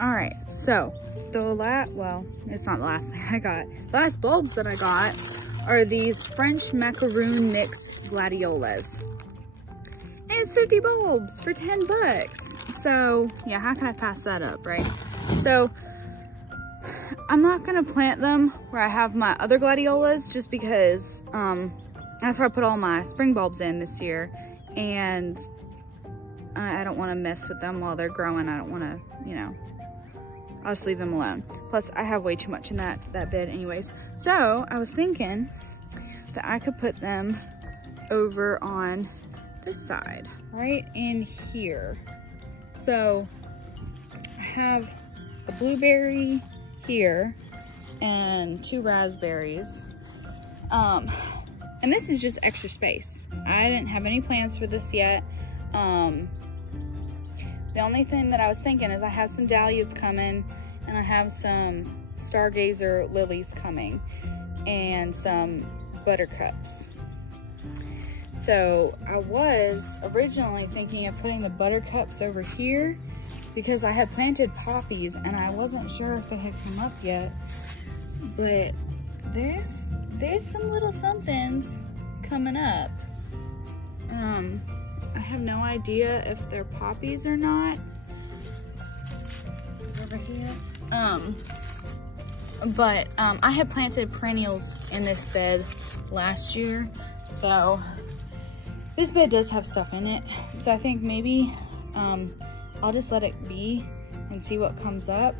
All right, so well, it's not the last thing I got. The last bulbs that I got are these French macaroon mix Gladiolus. And it's 50 bulbs for 10 bucks. So yeah, how can I pass that up, right? So I'm not gonna plant them where I have my other Gladiolus just because that's where I put all my spring bulbs in this year. And I don't wanna mess with them while they're growing. I don't wanna, you know, I'll just leave them alone. Plus I have way too much in that bed anyways. So I was thinking that I could put them over on this side, right in here. So I have a blueberry here and 2 raspberries. And this is just extra space. I didn't have any plans for this yet. The only thing that I was thinking is I have some dahlias coming and I have some stargazer lilies coming and some buttercups. So I was originally thinking of putting the buttercups over here because I had planted poppies and I wasn't sure if it had come up yet, but there's some little somethings coming up. I have no idea if they're poppies or not. Over here. But I had planted perennials in this bed last year, so this bed does have stuff in it. So I think maybe I'll just let it be and see what comes up,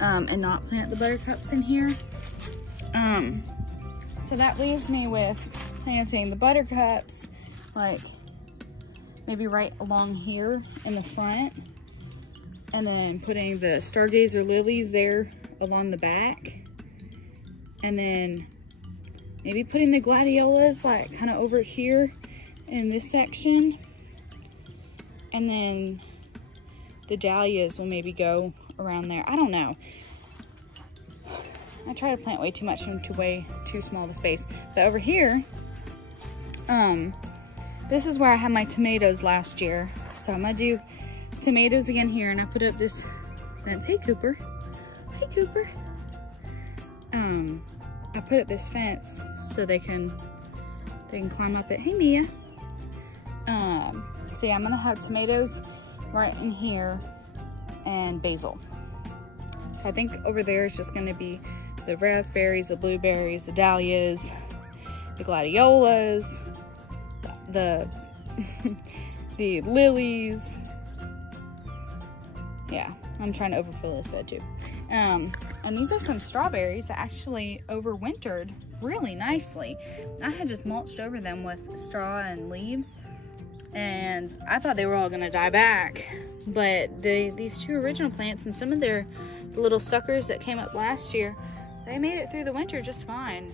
and not plant the buttercups in here. So that leaves me with planting the buttercups like maybe right along here in the front, and then putting the stargazer lilies there along the back, and then maybe putting the gladiolas like kind of over here in this section, and then the dahlias will maybe go around there. I don't know. I try to plant way too much into way too small of a space. But over here, this is where I had my tomatoes last year. So I'm gonna do tomatoes again here, and I put up this fence. Hey Cooper. Hey Cooper. I put up this fence so they can climb up it. Hey Mia. So yeah, I'm gonna have tomatoes right in here and basil. So I think over there is just gonna be the raspberries, the blueberries, the dahlias, the gladiolas, the the lilies. Yeah, I'm trying to overfill this bed too. And these are some strawberries that actually overwintered really nicely. I had just mulched over them with straw and leaves, and I thought they were all gonna die back. But these 2 original plants and some of the little suckers that came up last year, they made it through the winter just fine.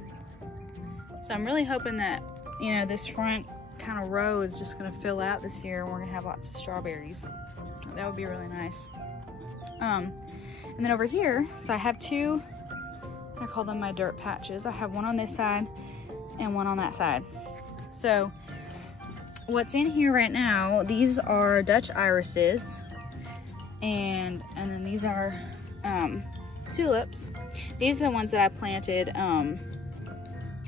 So I'm really hoping that, you know, this front kind of row is just gonna fill out this year and we're gonna have lots of strawberries. That would be really nice. And then over here, so I have 2, I call them my dirt patches. I have one on this side and one on that side. So what's in here right now, these are Dutch irises, and then these are tulips. These are the ones that I planted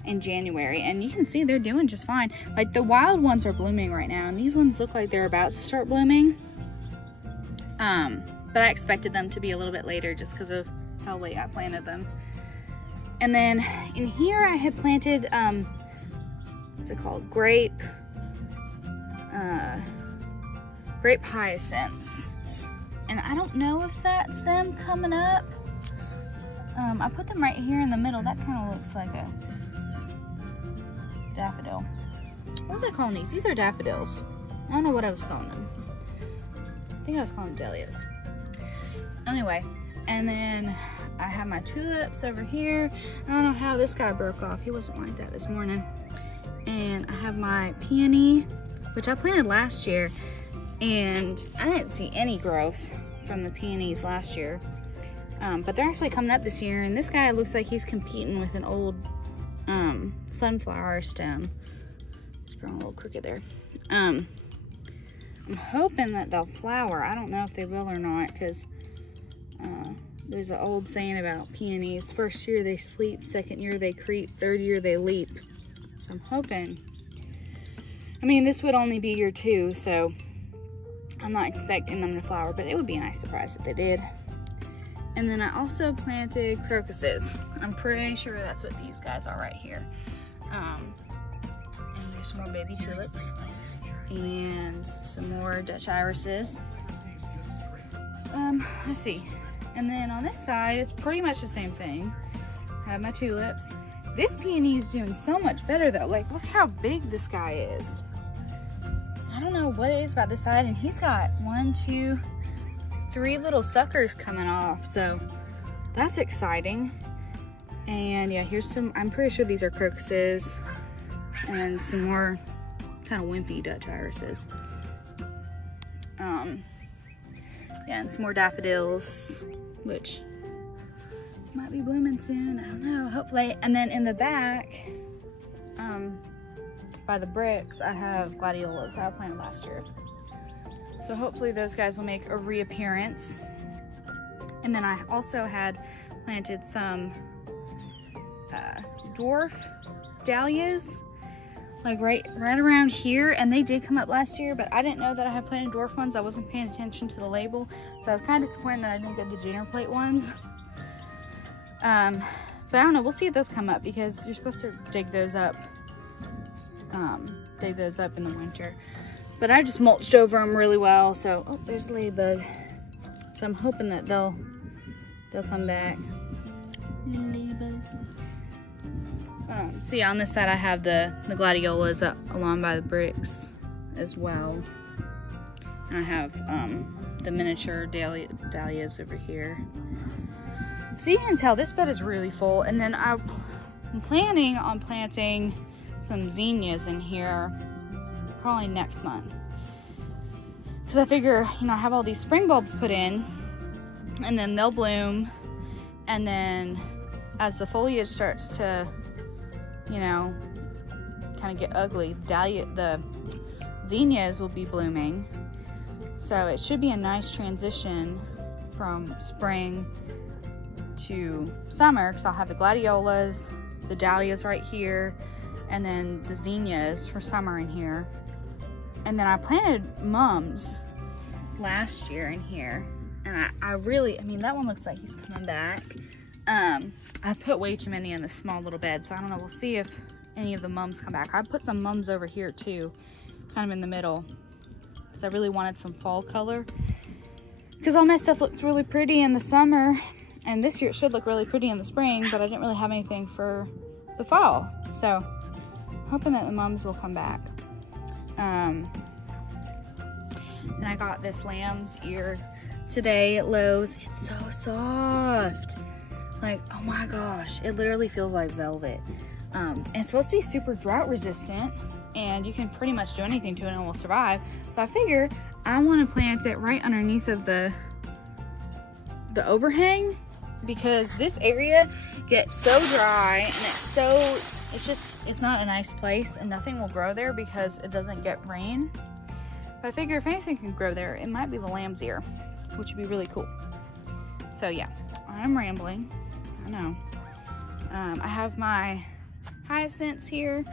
in January, and you can see they're doing just fine. Like the wild ones are blooming right now, and these ones look like they're about to start blooming. But I expected them to be a little bit later just because of how late I planted them. And then in here I had planted, what's it called? Grape hyacinths. And I don't know if that's them coming up. I put them right here in the middle. That kind of looks like a daffodil. What was I calling these? These are daffodils. I don't know what I was calling them. I think I was calling them dahlias. Anyway, and then I have my tulips over here. I don't know how this guy broke off. He wasn't like that this morning. And I have my peony, which I planted last year, and I didn't see any growth from the peonies last year. But they're actually coming up this year, and this guy looks like he's competing with an old sunflower stem. It's growing a little crooked there. I'm hoping that they'll flower. I don't know if they will or not, because there's an old saying about peonies. First year they sleep, second year they creep, third year they leap. So I'm hoping, I mean, this would only be year 2, so I'm not expecting them to flower, but it would be a nice surprise if they did. And then I also planted crocuses. I'm pretty sure that's what these guys are right here. And there's some more baby tulips and some more Dutch irises. Let's see. And then on this side, it's pretty much the same thing. I have my tulips. This peony is doing so much better though. Like, look how big this guy is. I don't know what it is about this side, and he's got 1, 2, 3 little suckers coming off, so that's exciting. And yeah, here's some, I'm pretty sure these are crocuses and some more kind of wimpy Dutch irises. Yeah, and some more daffodils, which might be blooming soon, I don't know, hopefully. And then in the back, by the bricks, I have Gladiolus I planted last year. So hopefully those guys will make a reappearance. And then I also had planted some dwarf dahlias, like right around here, and they did come up last year, but I didn't know that I had planted dwarf ones. I wasn't paying attention to the label, so I was kind of disappointed that I didn't get the dinner plate ones. But I don't know, we'll see if those come up, because you're supposed to dig those up in the winter. But I just mulched over them really well, so, oh, there's a ladybug. So I'm hoping that they'll come back. Ladybug. So yeah, on this side I have the gladiolas up along by the bricks as well. And I have the miniature dahlias over here. So you can tell this bed is really full. And then I'm planning on planting some zinnias in here probably next month. Because I figure, you know, I have all these spring bulbs put in, and then they'll bloom, and then as the foliage starts to, you know, kind of get ugly, the zinnias will be blooming. So it should be a nice transition from spring to summer, because I'll have the gladiolas, the dahlias right here, and then the zinnias for summer in here. And then I planted mums last year in here, and I really, I mean, that one looks like he's coming back. I've put way too many in this small little bed, so I don't know, we'll see if any of the mums come back. I put some mums over here too, kind of in the middle, because I really wanted some fall color, because all my stuff looks really pretty in the summer, and this year it should look really pretty in the spring, but I didn't really have anything for the fall, so hoping that the mums will come back. And I got this lamb's ear today at Lowe's. It's so soft. Like, oh my gosh, it literally feels like velvet. And it's supposed to be super drought resistant, and you can pretty much do anything to it and it will survive. So I figure I want to plant it right underneath of the overhang, because this area gets so dry, and it's not a nice place, and nothing will grow there because it doesn't get rain. But I figure if anything can grow there, it might be the lamb's ear, which would be really cool. So yeah, I'm rambling, I know. I have my hyacinths here,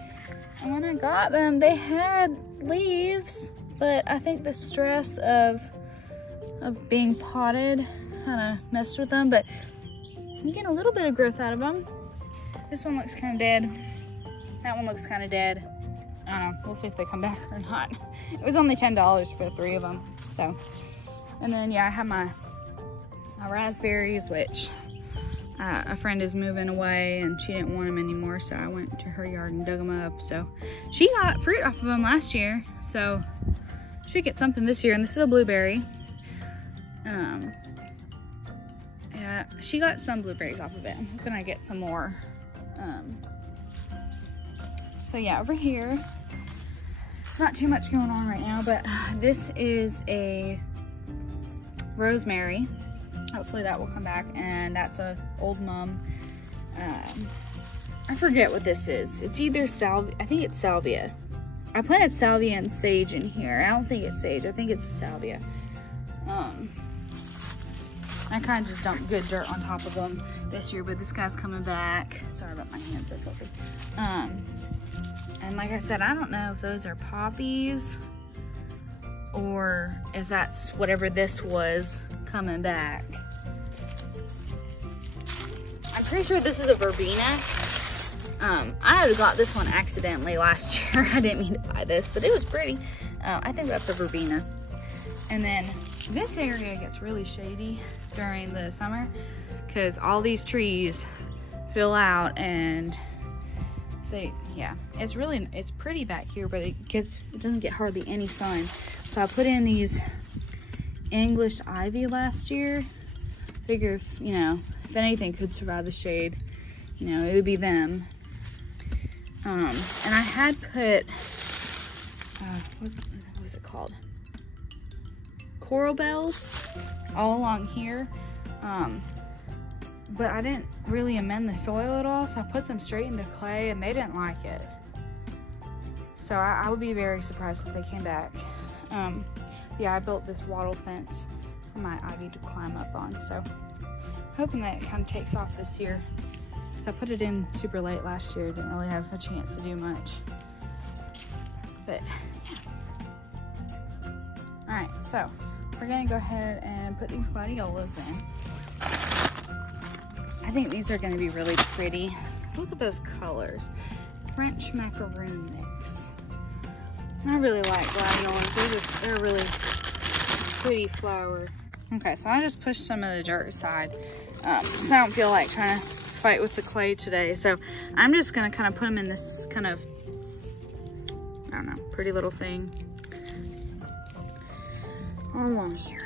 and when I got them, they had leaves, but I think the stress of being potted kind of messed with them, but I'm getting a little bit of growth out of them. This one looks kind of dead. That one looks kind of dead. I don't know, we'll see if they come back or not. It was only $10 for 3 of them, so. And then yeah, I have my raspberries, which a friend is moving away and she didn't want them anymore, so I went to her yard and dug them up. So she got fruit off of them last year, so should get something this year. And this is a blueberry. Yeah, she got some blueberries off of it. I'm hoping I get some more. So yeah, over here, not too much going on right now, but this is a rosemary. Hopefully that will come back, and that's a old mum. I forget what this is. It's either salvia, I think it's salvia. I planted salvia and sage in here. I don't think it's sage, I think it's a salvia. I I kind of just dumped good dirt on top of them this year, but this guy's coming back. Sorry about my hands, they're filthy. And like I said, I don't know if those are poppies or if that's whatever this was coming back. I'm pretty sure this is a verbena. I had got this one accidentally last year. I didn't mean to buy this, but it was pretty. I think that's a verbena. And then this area gets really shady during the summer because all these trees fill out and it's pretty back here, but it doesn't get hardly any sun. So I put in these English ivy last year. Figure if, you know, if anything could survive the shade, you know, it would be them. And I had put, what was it called? Coral bells all along here. But I didn't really amend the soil at all, so I put them straight into clay and they didn't like it. So I would be very surprised if they came back. Yeah, I built this wattle fence for my ivy to climb up on, so hoping that it kind of takes off this year. So I put it in super late last year, didn't really have a chance to do much. But yeah. All right, so we're gonna go ahead and put these gladiolus in. I think these are gonna be really pretty. Look at those colors. French macaroon mix. I really like gladiolus. They're a really pretty flower. Okay, so I just pushed some of the dirt aside. 'Cause I don't feel like trying to fight with the clay today. So I'm just gonna kind of put them in this kind of, I don't know, pretty little thing all along here.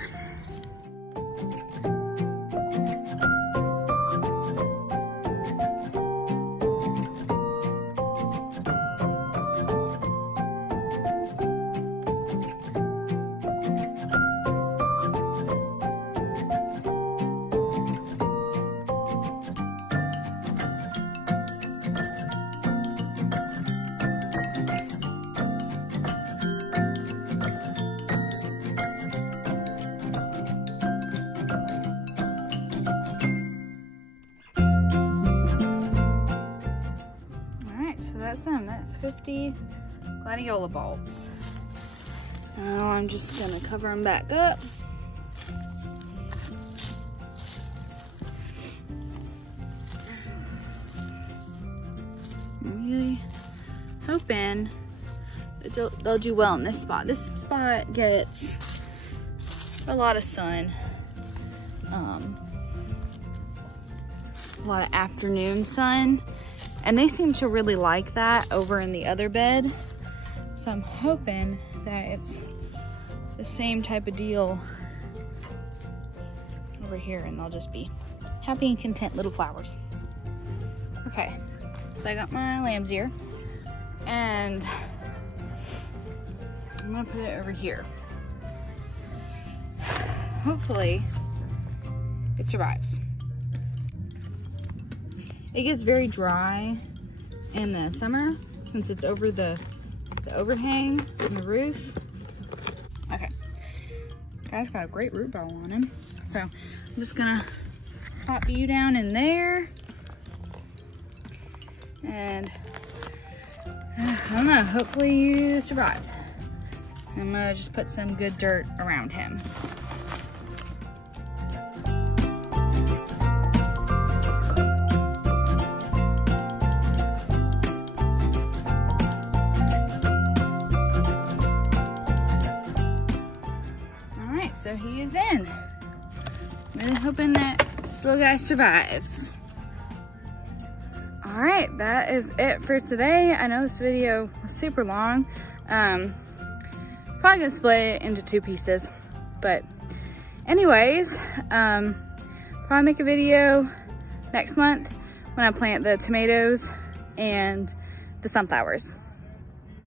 That's 50 gladiola bulbs. Now I'm just gonna cover them back up. I'm really hoping that they'll do well in this spot. This spot gets a lot of sun, a lot of afternoon sun. And they seem to really like that over in the other bed. So I'm hoping that it's the same type of deal over here and they'll just be happy and content little flowers. Okay, so I got my lamb's ear and I'm gonna put it over here. Hopefully it survives. It gets very dry in the summer since it's over the overhang on the roof. Okay, guy's got a great root ball on him. So I'm just gonna pop you down in there. And I don't know, hopefully you survive. I'm gonna just put some good dirt around him. So he is in. I'm really hoping that this little guy survives. All right, that is it for today. I know this video was super long. Probably gonna split it into 2 pieces. But anyways, probably make a video next month when I plant the tomatoes and the sunflowers.